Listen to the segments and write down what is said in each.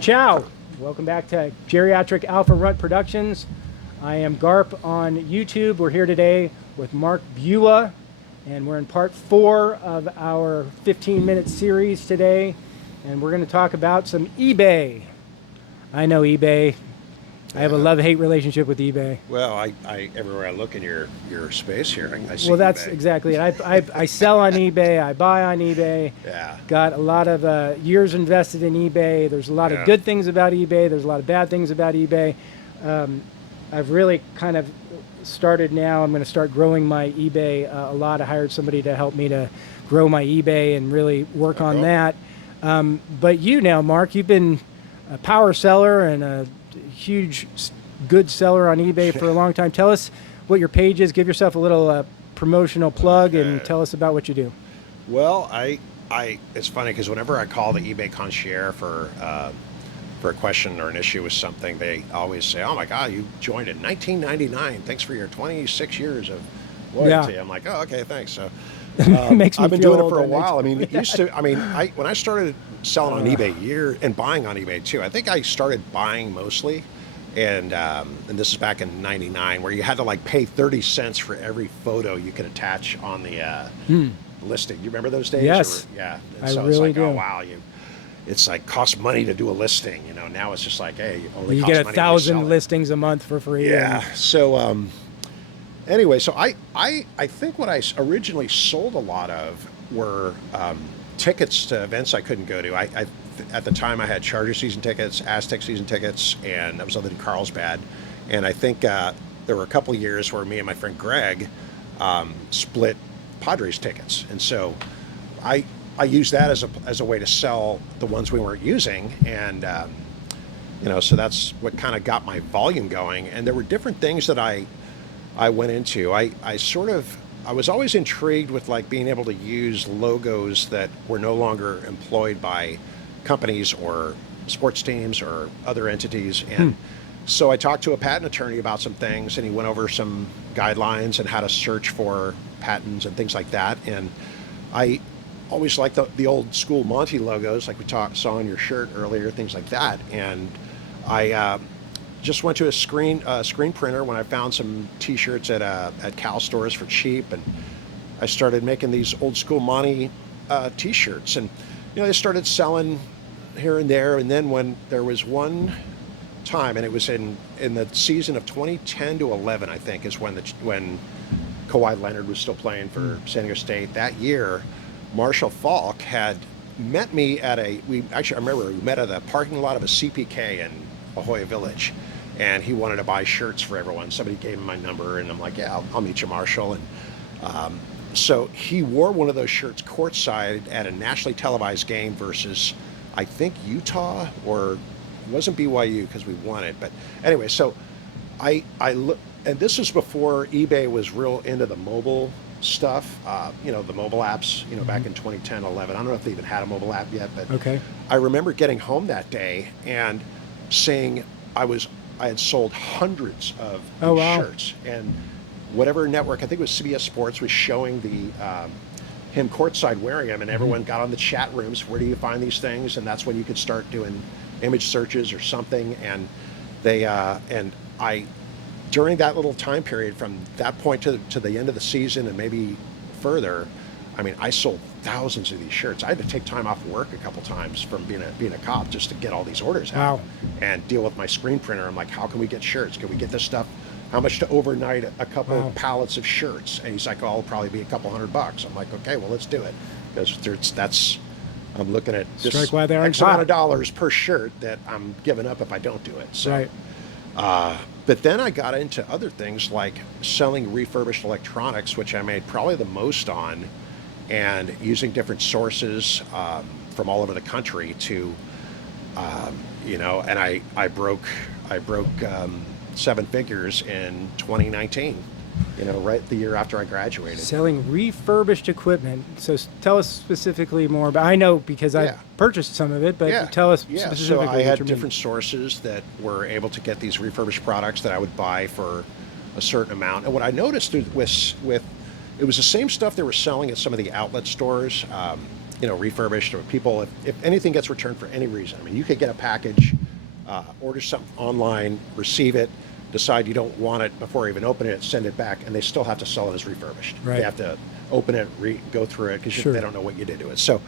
Ciao. Welcome back to Geriatric Alpha Runt Productions. I am Garp on YouTube. We're here today with Mark Bula, and we're in part 4 of our 15-minute series today, and we're going to talk about some eBay. I know eBay. I have a love-hate relationship with eBay. Well, I everywhere I look in your space here, I see Well, that's eBay. exactly it. I sell on eBay. I buy on eBay. Yeah. Got a lot of years invested in eBay. There's a lot of good things about eBay. There's a lot of bad things about eBay. I've really kind of started now. I'm going to start growing my eBay a lot. I hired somebody to help me to grow my eBay and really work on that. But you now, Mark, you've been a power seller and a huge good seller on eBay for a long time. Tell us what your page is. Give yourself a little promotional plug and tell us about what you do. Well, it's funny because whenever I call the eBay concierge for a question or an issue with something, they always say, "Oh my God, you joined in 1999. Thanks for your 26 years of loyalty." I'm like, "Oh, okay, thanks." So Makes me I've been feel doing it old, for a that makes while. I me- mean, it used to. I mean, when I started selling on eBay and buying on eBay too. I think I started buying mostly, and this is back in '99, where you had to like pay 30 cents for every photo you could attach on the listing. You remember those days? Yes. Yeah. And I so it's really like, do. oh wow, it's like costs money to do a listing. You know, now it's just like, hey, only You costs get money when you 1,000 sell it. listings a month for free. Yeah. So anyway, so I think what I originally sold a lot of were tickets to events I couldn't go to. At the time I had Charger season tickets, Aztec season tickets, and that was other than Carlsbad. And I think there were a couple of years where me and my friend Greg split Padres tickets, and so I used that as a way to sell the ones we weren't using, and so that's what kind of got my volume going. And there were different things that I went into. I was always intrigued with like being able to use logos that were no longer employed by companies or sports teams or other entities. And so I talked to a patent attorney about some things, and he went over some guidelines and how to search for patents and things like that. And I always liked the old school Monty logos, like we saw on your shirt earlier, things like that. And I just went to a screen printer when I found some T-shirts at Cal stores for cheap, and I started making these old school Monty T-shirts, and they started selling here and there. And then when there was one time, and it was in the season of 2010 to 11, I think, is when Kawhi Leonard was still playing for San Diego State that year. Marshall Falk had met me I remember we met at the parking lot of a CPK in La Jolla Village, and he wanted to buy shirts for everyone. Somebody gave him my number, and I'm like, yeah, I'll meet you, Marshall. And so he wore one of those shirts courtside at a nationally televised game versus, I think, Utah, or it wasn't BYU because we won it. But anyway, so I look, and this was before eBay was real into the mobile stuff, the mobile apps, back in 2010, 11. I don't know if they even had a mobile app yet, but Okay. I remember getting home that day and seeing I had sold hundreds of these shirts, and whatever network, I think it was CBS Sports, was showing him courtside wearing them, and everyone got on the chat rooms. Where do you find these things? And that's when you could start doing image searches or something. And during that little time period, from that point to the end of the season and maybe further, I mean, I sold thousands of these shirts. I had to take time off work a couple times from being a cop just to get all these orders out and deal with my screen printer. I'm like, how can we get shirts? Can we get this stuff? How much to overnight a couple of pallets of shirts? And he's like, oh, it'll probably be a couple $100. I'm like, okay, well, let's do it. Because I'm looking at this Strike while they're X hot. amount of dollars per shirt that I'm giving up if I don't do it. So, Right. But then I got into other things like selling refurbished electronics, which I made probably the most on, and using different sources from all over the country to, and I broke 7 figures in 2019, right the year after I graduated. Selling refurbished equipment. So tell us specifically more about. I know because I purchased some of it, but tell us specifically. So I what had you mean. different sources that were able to get these refurbished products that I would buy for a certain amount. And what I noticed with it was the same stuff they were selling at some of the outlet stores. refurbished, or people, if anything gets returned for any reason. I mean, you could get a package, order something online, receive it, decide you don't want it before even opening it, send it back, and they still have to sell it as refurbished. Right. They have to open it, go through it, because Sure. they don't know what you did to it. So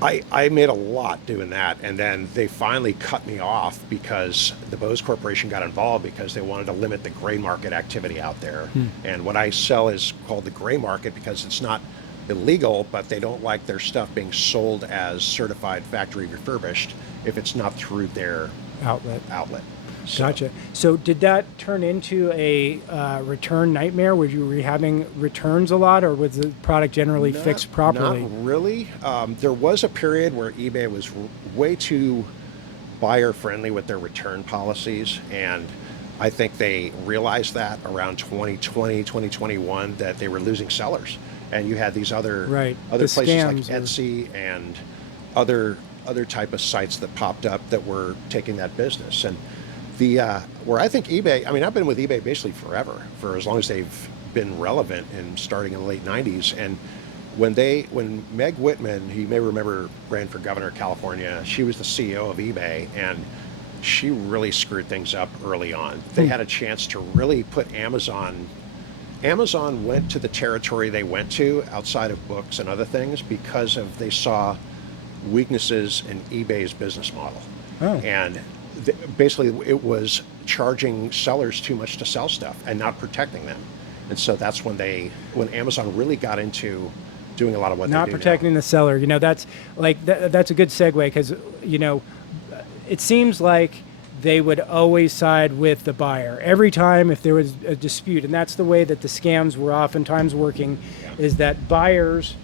I made a lot doing that, and then they finally cut me off because the Bose Corporation got involved because they wanted to limit the gray market activity out there. And what I sell is called the gray market because it's not illegal, but they don't like their stuff being sold as certified factory refurbished if it's not through their Outlet. So, Gotcha. So did that turn into a return nightmare? Were you having returns a lot, or was the product generally fixed properly? Not really. There was a period where eBay was way too buyer friendly with their return policies, and I think they realized that around 2020, 2021 that they were losing sellers, and you had these other Right. other The places like scams or- Etsy and other type of sites that popped up that were taking that business. And the where I think eBay, I mean, I've been with eBay basically forever, for as long as they've been relevant, and starting in the late 90s. And when Meg Whitman, you may remember, ran for governor of California, she was the CEO of eBay, and she really screwed things up early on. They had a chance to really put Amazon went to the territory they went to outside of books and other things because they saw weaknesses in eBay's business model. Oh. And basically it was charging sellers too much to sell stuff and not protecting them. And so that's when Amazon really got into doing a lot of what Not they do protecting the seller. That's that's a good segue, because it seems like they would always side with the buyer every time if there was a dispute, and that's the way that the scams were oftentimes working. Is that buyers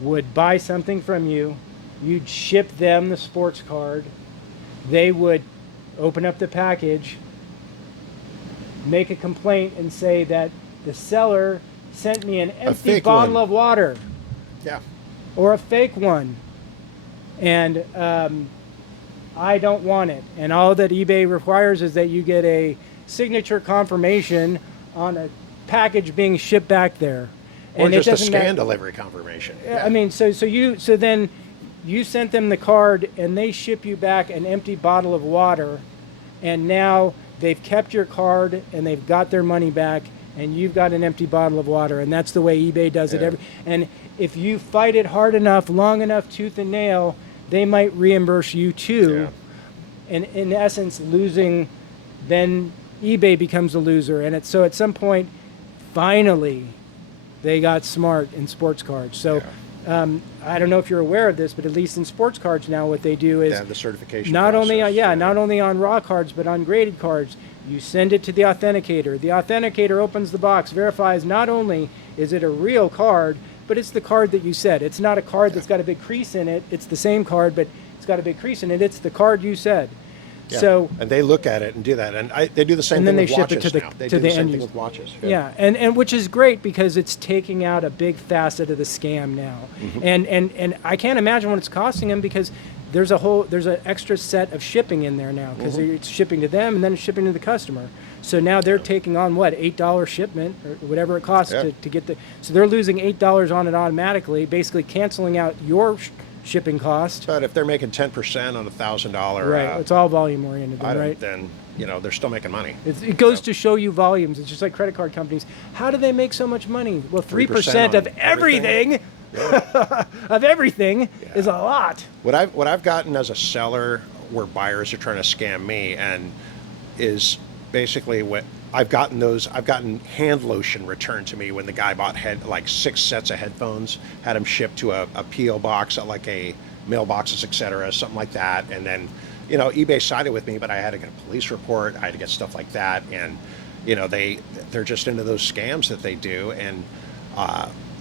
would buy something from you, you'd ship them the sports card, they would open up the package, make a complaint, and say that the seller sent me an empty fake bottle one. of water Yeah. or a fake one, and I don't want it. And all that eBay requires is that you get a signature confirmation on a package being shipped back there. Or And just it a doesn't scan matter. delivery confirmation. I mean, so then you sent them the card, and they ship you back an empty bottle of water, and now they've kept your card and they've got their money back, and you've got an empty bottle of water. And that's the way eBay does it. Yeah. And if you fight it hard enough, long enough, tooth and nail, they might reimburse you too. Yeah. And in essence, losing, then eBay becomes a loser. And so at some point, finally, they got smart in sports cards. So I don't know if you're aware of this, but at least in sports cards now, what they do is They have the certification not only process. not only on raw cards, but on graded cards. You send it to the authenticator. The authenticator opens the box, verifies not only is it a real card, but it's the card that you said. It's not a card that's got a big crease in it. It's the same card, but it's got a big crease in it. It's the card you said. Yeah. So and they look at it and do that, and they do the same And thing then with they ship it watches to the- now. They to do the the same end thing user. with watches. yeah, and which is great because it's taking out a big facet of the scam now. And I can't imagine what it's costing them, because there's an extra set of shipping in there now, because it's shipping to them and then it's shipping to the customer. So now they're taking on what, $8 shipment or whatever it costs Yeah. to get so they're losing $8 on it automatically, basically canceling out your shipping cost. But if they're making 10% on $1,000, Right, it's all volume oriented, then, right? then they're still making money. It goes to show you volumes. It's just like credit card companies. How do they make so much money? Well, 3% of on everything, of everything is a lot. What I've gotten as a seller where buyers are trying to scam me, and is basically what I've gotten hand lotion returned to me when the guy bought 6 sets of headphones, had them shipped to a PO box at like a mailboxes, etc., something like that. And then, eBay sided with me, but I had to get a police report. I had to get stuff like that. And, they're just into those scams that they do. And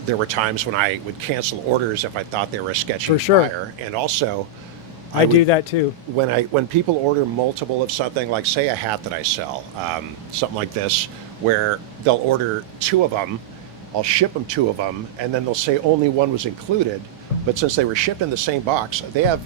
there were times when I would cancel orders if I thought they were a sketchy For sure. buyer. And also, I do that too. when people order multiple of something, like say a hat that I sell, something like this, where they'll order 2 of them, I'll ship them 2 of them, and then they'll say only 1 was included. But since they were shipped in the same box,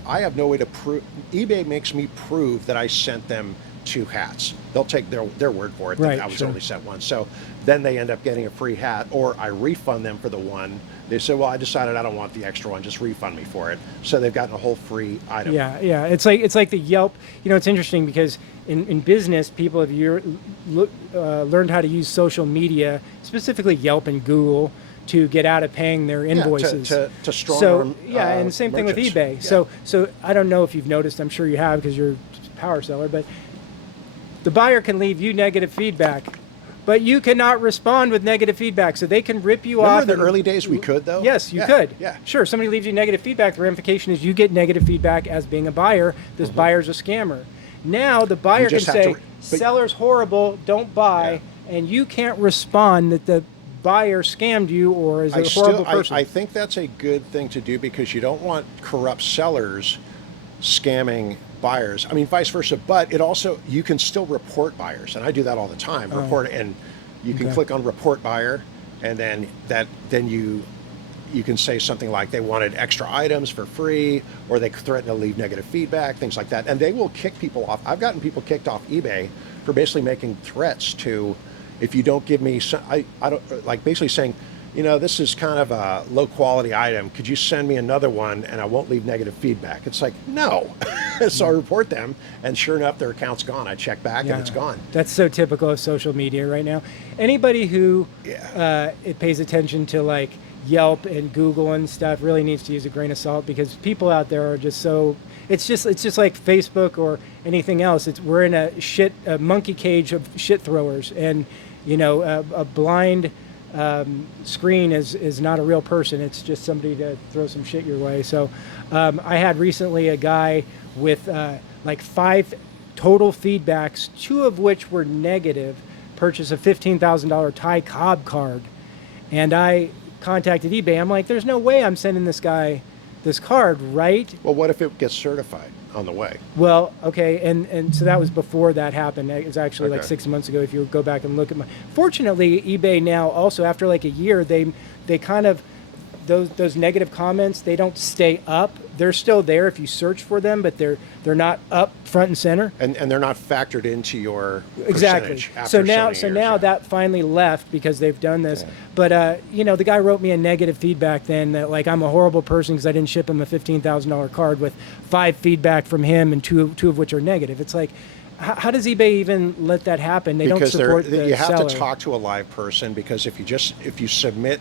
I have no way to prove. eBay makes me prove that I sent them 2 hats. They'll take their word for it Right, that I was sure. only sent one. So then they end up getting a free hat, or I refund them for the one. They say, well, I decided I don't want the extra one, just refund me for it. So they've gotten a whole free item. Yeah, yeah. It's like the Yelp. You know, it's interesting because in business, people have learned how to use social media, specifically Yelp and Google, to get out of paying their invoices. To strong So arm, yeah, and the same thing with merchants. eBay. Yeah. So I don't know if you've noticed. I'm sure you have because you're a power seller. But the buyer can leave you negative feedback, but you cannot respond with negative feedback. So they can rip you Remember off. in the and- early days we could though? Yes, you Yeah, could. Yeah. Sure, somebody leaves you negative feedback. The ramification is you get negative feedback as being a buyer. This buyer's a scammer. Now the buyer can just have say, to but- seller's horrible, don't buy, and you can't respond that the buyer scammed you or is a horrible person. I think that's a good thing to do because you don't want corrupt sellers scamming buyers. I mean, vice versa. But it also, you can still report buyers, and I do that all the time. Report, and you can Okay. click on report buyer, and then you can say something like they wanted extra items for free, or they threaten to leave negative feedback, things like that, and they will kick people off. I've gotten people kicked off eBay for basically making threats to, if you don't give me some, I don't, like basically saying, you know, this is kind of a low quality item. Could you send me another one and I won't leave negative feedback? It's like, no. So I report them, and sure enough, their account's gone. I check back and it's gone. That's so typical of social media right now. Anybody who it pays attention to like Yelp and Google and stuff really needs to use a grain of salt because people out there are just so. It's just like Facebook or anything else. We're in a monkey cage of shit throwers, and you know a blind screen is not a real person. It's just somebody to throw some shit your way. So I had recently a guy with like 5 total feedbacks, 2 of which were negative, purchase a $15,000 Ty Cobb card. And I contacted eBay. I'm like, there's no way I'm sending this guy this card, right? Well, what if it gets certified on the way? Well, okay, and so that was before that happened. It was actually like Okay. 6 months ago. If you go back and look at fortunately, eBay now also after like a year, they kind of those negative comments, they don't stay up. They're still there if you search for them, but they're not up front and center. And they're not factored into your Exactly. percentage after So now, many years, yeah. that finally left because they've done this. But you know, the guy wrote me a negative feedback then that like I'm a horrible person because I didn't ship him a $15,000 card with 5 feedback from him and two of which are negative. It's like, how does eBay even let that happen? They because don't support the you have seller. to talk to a live person, because if you submit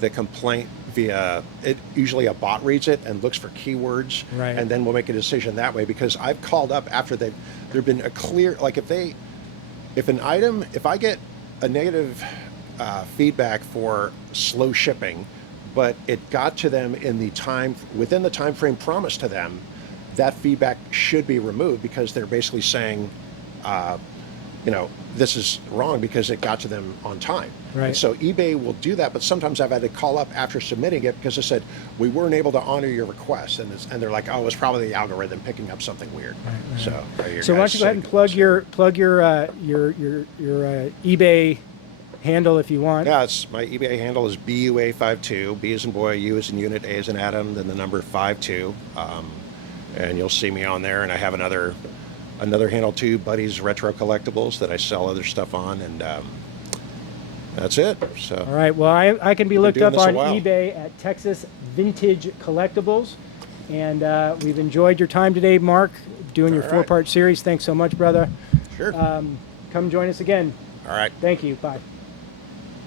the complaint via it, usually a bot reads it and looks for keywords, Right. and then we'll make a decision that way. Because I've called up after there've been a clear, like if I get a negative feedback for slow shipping, but it got to them within the time frame promised to them, that feedback should be removed because they're basically saying, you know, this is wrong because it got to them on time. Right. And so eBay will do that, but sometimes I've had to call up after submitting it because they said, we weren't able to honor your request. And they're like, oh, it's probably the algorithm picking up something weird. Right. So, your So why don't guys' you go ahead and sake. plug your eBay handle if you want. Yeah, my eBay handle is BUA52. B as in boy, U as in unit, A as in Adam, then the number 52. And you'll see me on there. And I have another handle too, Buddy's Retro Collectibles, that I sell other stuff on. And that's it. So. All right. Well, I can be looked doing up this a on while. eBay at Texas Vintage Collectibles. And we've enjoyed your time today, Mark, doing your All right. 4-part series. Thanks so much, brother. Sure. Come join us again. All right. Thank you. Bye.